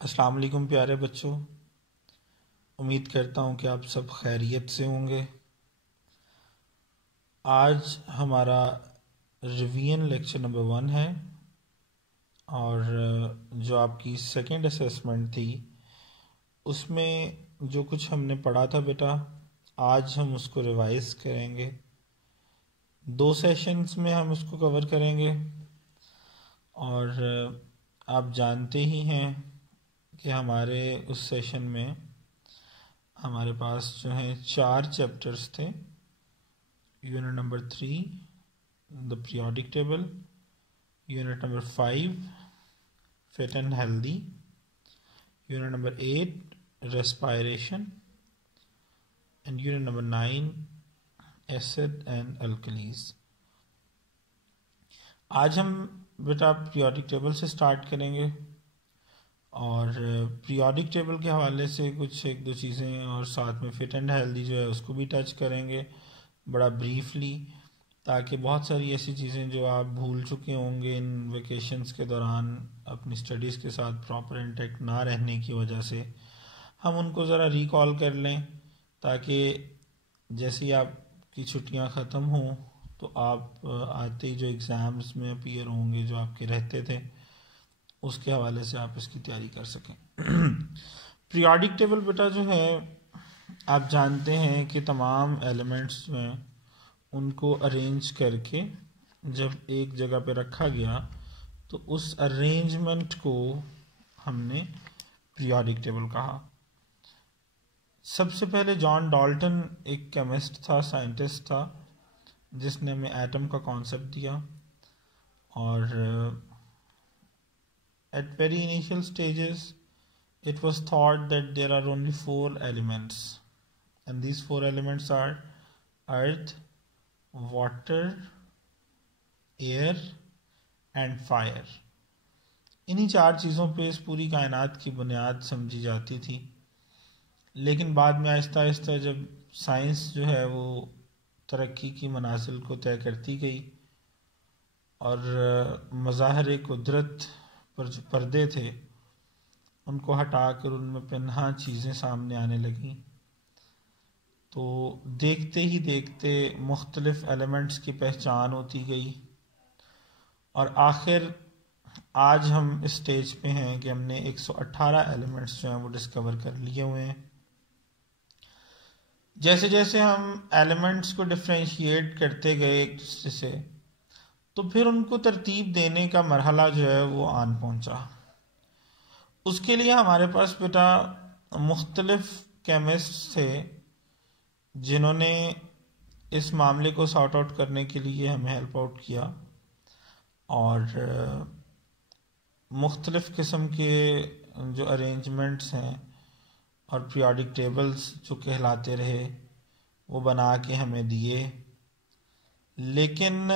अस्सलाम वालेकुम प्यारे बच्चों। उम्मीद करता हूँ कि आप सब खैरियत से होंगे। आज हमारा रिवीजन लेक्चर नंबर 1 है और जो आपकी सेकंड असेसमेंट थी उसमें जो कुछ हमने पढ़ा था बेटा, आज हम उसको रिवाइज करेंगे। 2 सेशंस में हम उसको कवर करेंगे और आप जानते ही हैं कि हमारे उस सेशन में हमारे पास जो है 4 चैप्टर्स थे। Unit number 3 the periodic table, unit number 5 fit and healthy, unit number 8 respiration and unit number 9 acid and alkalis. आज हम बेटा पीरियोडिक टेबल से स्टार्ट करेंगे और पीरियोडिक टेबल के हवाले से कुछ 1-2 चीज़ें और साथ में फिट एंड हेल्दी जो है उसको भी टच करेंगे बड़ा ब्रीफली, ताकि बहुत सारी ऐसी चीज़ें जो आप भूल चुके होंगे इन वेकेशंस के दौरान अपनी स्टडीज़ के साथ प्रॉपर इंटैक्ट ना रहने की वजह से, हम उनको ज़रा रिकॉल कर लें, ताकि जैसे ही आपकी छुट्टियां ख़त्म हों तो आप आते ही जो एग्ज़ाम्स में अपीयर होंगे जो आपके रहते थे उसके हवाले से आप इसकी तैयारी कर सकें। पीरियोडिक टेबल बेटा जो है आप जानते हैं कि तमाम एलिमेंट्स जो हैं उनको अरेंज करके जब एक जगह पे रखा गया तो उस अरेंजमेंट को हमने पीरियोडिक टेबल कहा। सबसे पहले जॉन डाल्टन एक केमिस्ट था, साइंटिस्ट था, जिसने हमें एटम का कॉन्सेप्ट दिया और at very initial stages it was thought that there are only 4 elements, and these 4 elements are earth, water, air and fire। इन्हीं 4 चीज़ों पे इस पूरी कायनात की बुनियाद समझी जाती थी, लेकिन बाद में आहिस्ता आहिस्ता जब साइंस जो है वो तरक्की की मनाजिल को तय करती गई और मज़ाहिर कुदरत पर जो पर्दे थे उनको हटाकर उनमें पन्हा चीज़ें सामने आने लगीं, तो देखते ही देखते मुख्तलिफ एलिमेंट्स की पहचान होती गई और आखिर आज हम इस स्टेज पे हैं कि हमने 118 एलिमेंट्स जो हैं वो डिस्कवर कर लिए हुए हैं। जैसे जैसे हम एलिमेंट्स को डिफ्रेंशिएट करते गए एक दूसरे से, तो फिर उनको तरतीब देने का मरहला जो है वो आन पहुंचा। उसके लिए हमारे पास बेटा मुख्तलिफ केमिस्ट थे जिन्होंने इस मामले को सॉर्ट आउट करने के लिए हमें हेल्प आउट किया और मुख्तलिफ किस्म के जो अरेंजमेंट्स हैं और पीरियोडिक टेबल्स जो कहलाते रहे वो बना के हमें दिए, लेकिन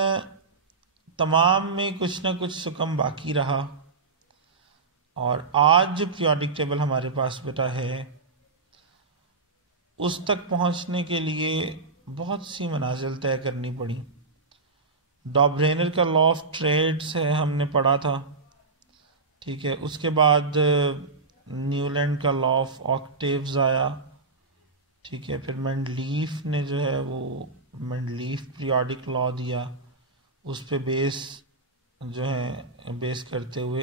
तमाम में कुछ ना कुछ सुकम बाकी रहा और आज जो पीरियोडिक टेबल हमारे पास बेटा है उस तक पहुंचने के लिए बहुत सी मनाजिल तय करनी पड़ी। डॉब्रेनर का लॉ ऑफ ट्रेड्स है, हमने पढ़ा था, ठीक है। उसके बाद न्यूलैंड का लॉ ऑफ ऑक्टेव्स आया, ठीक है। फिर मेंडलीफ ने जो है वो मेंडलीफ पीरियोडिक लॉ दिया, उस पे बेस जो है बेस करते हुए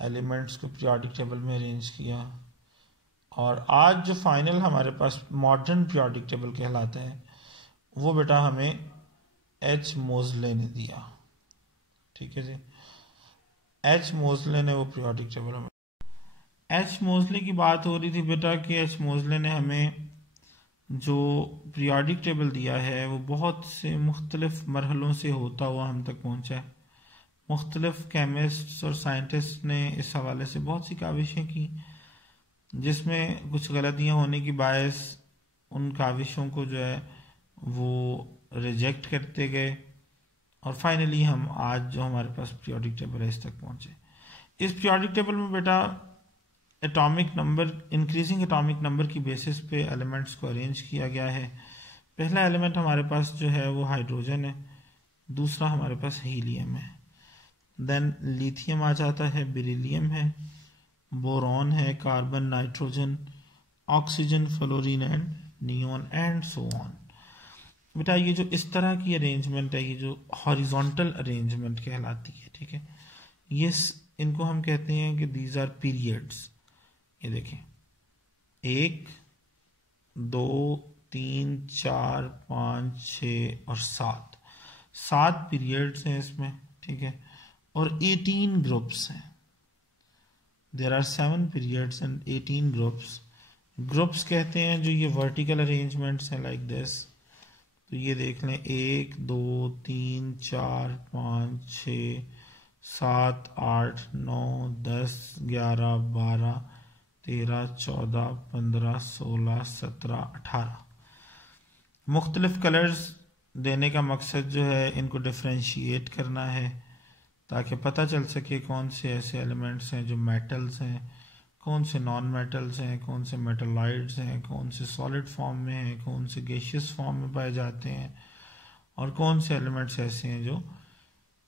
एलिमेंट्स को पीरियोडिक टेबल में अरेंज किया और आज जो फाइनल हमारे पास मॉडर्न पीरियोडिक टेबल कहलाता है वो बेटा हमें एच मोज़ले ने दिया, ठीक है जी। एच मोज़ले ने वो पीरियोडिक टेबल हमें, एच मोज़ले की बात हो रही थी बेटा कि एच मोज़ले ने हमें जो पीरियोडिक टेबल दिया है वो बहुत से मुख्तलिफ मरहलों से होता हुआ हम तक पहुंचा है। मुख्तलिफ केमिस्ट्स और साइंटिस्ट ने इस हवाले से बहुत सी काविशें की, जिसमें कुछ गलतियां होने की बायस उन काविशों को जो है वो रिजेक्ट करते गए और फाइनली हम आज जो हमारे पास पीरियोडिक टेबल है इस तक पहुंचे। इस पीरियोडिक टेबल में बेटा atomic number, increasing atomic number की बेसिस पे एलिमेंट्स को अरेंज किया गया है। पहला एलिमेंट हमारे पास जो है वो हाइड्रोजन है, दूसरा हमारे पास हीलियम है, देन लिथियम आ जाता है, बेरिलियम है, बोरॉन है, carbon, nitrogen, oxygen, fluorine and neon and so on. बेटा ये जो इस तरह की अरेंजमेंट है, ये जो हॉरिजॉन्टल अरेंजमेंट कहलाती है, ठीक है, ये इनको हम कहते हैं कि दीज आर पीरियड्स। ये देखें 1 2 3 4 5 6 और 7 पीरियड्स हैं इसमें, ठीक है, और 18 ग्रुप्स हैं। There are 7 periods and 18 groups. Groups कहते हैं जो ये वर्टिकल अरेंजमेंट्स हैं लाइक दिस। तो ये देख लें 1 2 3 4 5 6 7 8 9 10 11 12 13 14 15 16 17 18। मुख्तलिफ कलर्स देने का मकसद जो है इनको डिफ्रेंशिएट करना है ताकि पता चल सके कौन से ऐसे एलिमेंट्स हैं जो मेटल्स हैं, कौन से नॉन मेटल्स हैं, कौन से मेटलाइड्स हैं, कौन से सॉलिड फॉर्म में हैं, कौन से गैसियस फॉर्म में पाए जाते हैं, और कौन से एलिमेंट्स ऐसे हैं जो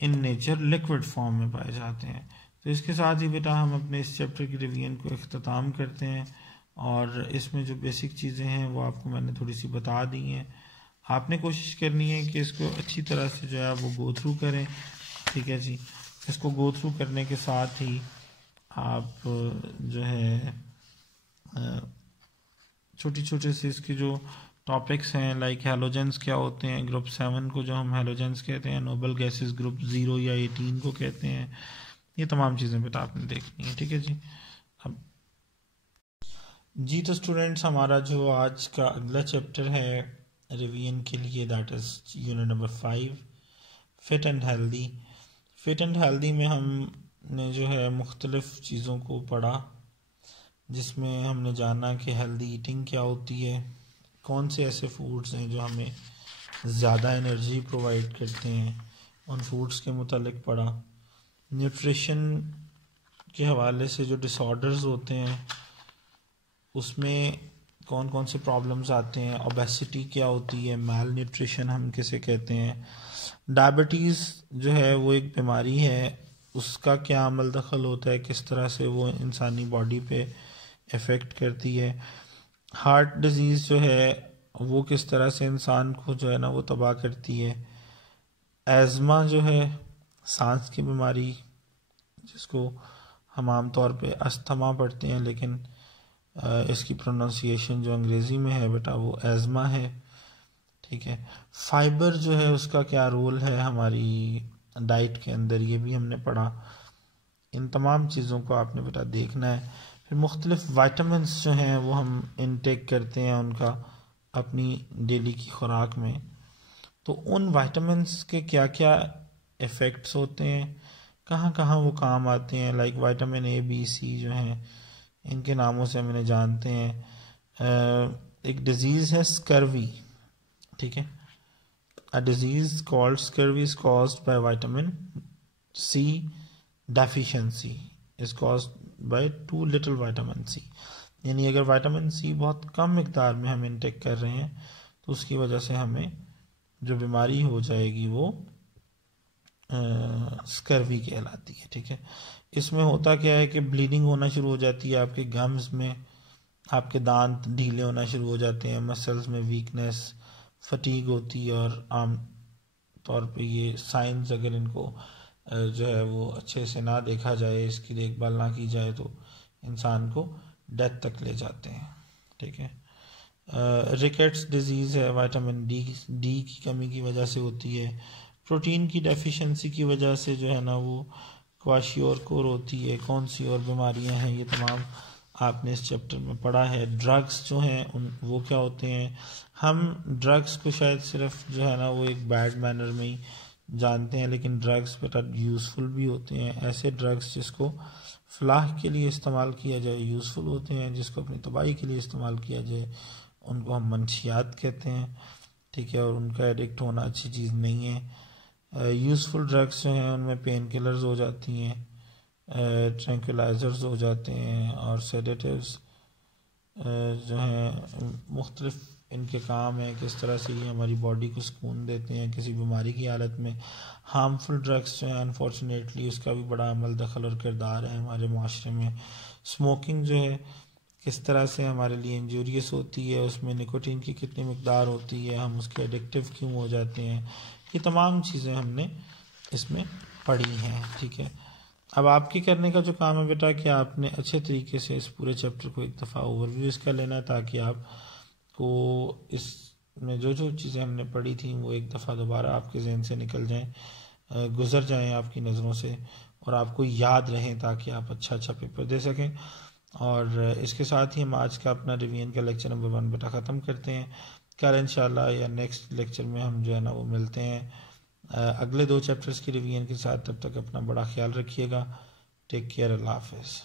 इन नेचर लिक्विड फॉर्म में पाए जाते हैं। तो इसके साथ ही बेटा हम अपने इस चैप्टर की रिवीजन को इख्तिताम करते हैं, और इसमें जो बेसिक चीज़ें हैं वो आपको मैंने थोड़ी सी बता दी हैं। आपने कोशिश करनी है कि इसको अच्छी तरह से जो है वो गो थ्रू करें, ठीक है जी। इसको गो थ्रू करने के साथ ही आप जो है छोटी छोटे से इसके जो टॉपिक्स हैं लाइक हैलोजेंस क्या होते हैं, ग्रुप 7 को जो हम हैलोजेंस कहते हैं, नोबल गैसेस ग्रुप 0 या 18 को कहते हैं, ये तमाम चीज़ें बेटा आपने देखनी है, ठीक है जी। अब जी तो स्टूडेंट्स हमारा जो आज का अगला चैप्टर है रिवीजन के लिए that is unit number 5 fit and healthy. Fit and healthy में हमने जो है मुख्तलिफ चीज़ों को पढ़ा, जिसमें हमने जाना कि हेल्दी ईटिंग क्या होती है, कौन से ऐसे फूड्स हैं जो हमें ज़्यादा एनर्जी प्रोवाइड करते हैं, उन फूड्स के मुतालिक पढ़ा। न्यूट्रिशन के हवाले से जो डिसऑर्डर्स होते हैं उसमें कौन कौन से प्रॉब्लम्स आते हैं, ओबेसिटी क्या होती है, मैल न्यूट्रिशन हम किसे कहते हैं, डायबिटीज़ जो है वो एक बीमारी है, उसका क्या अमल दखल होता है, किस तरह से वो इंसानी बॉडी पे इफ़ेक्ट करती है, हार्ट डिजीज़ जो है वो किस तरह से इंसान को जो है ना वो तबाह करती है, एज़मा जो है सांस की बीमारी जिसको हम आम तौर पे अस्थमा पढ़ते हैं, लेकिन इसकी प्रोनाउंसिएशन जो अंग्रेज़ी में है बेटा वो एज़मा है, ठीक है। फाइबर जो है उसका क्या रोल है हमारी डाइट के अंदर, ये भी हमने पढ़ा। इन तमाम चीज़ों को आपने बेटा देखना है। फिर मुख्तलिफ वाइटामिन्स जो हैं वो हम इनटेक करते हैं उनका अपनी डेली की खुराक में, तो उन वाइटामिन्स के क्या क्या इफ़ेक्ट्स होते हैं, कहाँ कहाँ वो काम आते हैं, like vitamin A B C जो हैं इनके नामों से हमने जानते हैं। एक डिजीज़ है स्कर्वी, ठीक है, a disease called scurvy is caused by vitamin C deficiency is caused by too little vitamin C. यानी अगर विटामिन सी बहुत कम मिकदार में हम इनटेक कर रहे हैं तो उसकी वजह से हमें जो बीमारी हो जाएगी वो स्कर्वी कहलाती है, ठीक है। इसमें होता क्या है कि ब्लीडिंग होना शुरू हो जाती है आपके गम्स में, आपके दांत ढीले होना शुरू हो जाते हैं, मसल्स में वीकनेस, फटीग होती है, और आम तौर पे ये साइंस अगर इनको जो है वो अच्छे से ना देखा जाए, इसकी देखभाल ना की जाए तो इंसान को डेथ तक ले जाते हैं, ठीक है। रिकेट्स डिजीज़ है, विटामिन डी की कमी की वजह से होती है। प्रोटीन की डेफिशिएंसी की वजह से जो है ना वो क्वाशियोरकोर होती है। कौन सी और बीमारियां हैं ये तमाम आपने इस चैप्टर में पढ़ा है। ड्रग्स जो हैं उन वो क्या होते हैं, हम ड्रग्स को शायद सिर्फ जो है ना वो एक बैड मैनर में ही जानते हैं, लेकिन ड्रग्स बेटा यूज़फुल भी होते हैं। ऐसे ड्रग्स जिसको फलाह के लिए इस्तेमाल किया जाए यूज़फुल होते हैं, जिसको अपनी तबाही के लिए इस्तेमाल किया जाए उनको हम मंशियात कहते हैं, ठीक है, और उनका एडिक्ट होना अच्छी चीज़ नहीं है। यूज़फुल ड्रग्स जो हैं उनमें पेन किलर्स हो जाती हैं, ट्रैंक्विलाइजर्स हो जाते हैं, और सेडेटिव्स जो हैं मुख्तलिफ इनके काम है, किस तरह से ये हमारी बॉडी को सुकून देते हैं किसी बीमारी की हालत में। हार्मफुल ड्रग्स जो हैं अनफॉर्चुनेटली उसका भी बड़ा अमल दखल और किरदार है हमारे माशरे में। स्मोकिंग जो है किस तरह से हमारे लिए इंजूरियस होती है, उसमें निकोटीन की कितनी मिकदार होती है, हम उसके एडिक्टिव क्यों हो जाते हैं, ये तमाम चीज़ें हमने इसमें पढ़ी हैं। ठीक है, अब आपके करने का जो काम है बेटा कि आपने अच्छे तरीके से इस पूरे चैप्टर को एक दफ़ा ओवरव्यू इसका लेना है, ताकि आपको इसमें जो जो चीज़ें हमने पढ़ी थी वो एक दफ़ा दोबारा आपके जहन से निकल जाएं, गुजर जाएं आपकी नज़रों से, और आपको याद रहें, ताकि आप अच्छा पेपर दे सकें। और इसके साथ ही हम आज का अपना रिवीजन का लेक्चर नंबर 1 बेटा ख़त्म करते हैं। कल इंशाल्लाह या नेक्स्ट लेक्चर में हम जो है ना वो मिलते हैं अगले 2 चैप्टर्स की रिवीजन के साथ। तब तक अपना बड़ा ख्याल रखिएगा। टेक केयर, अल्लाह हाफ़िज़।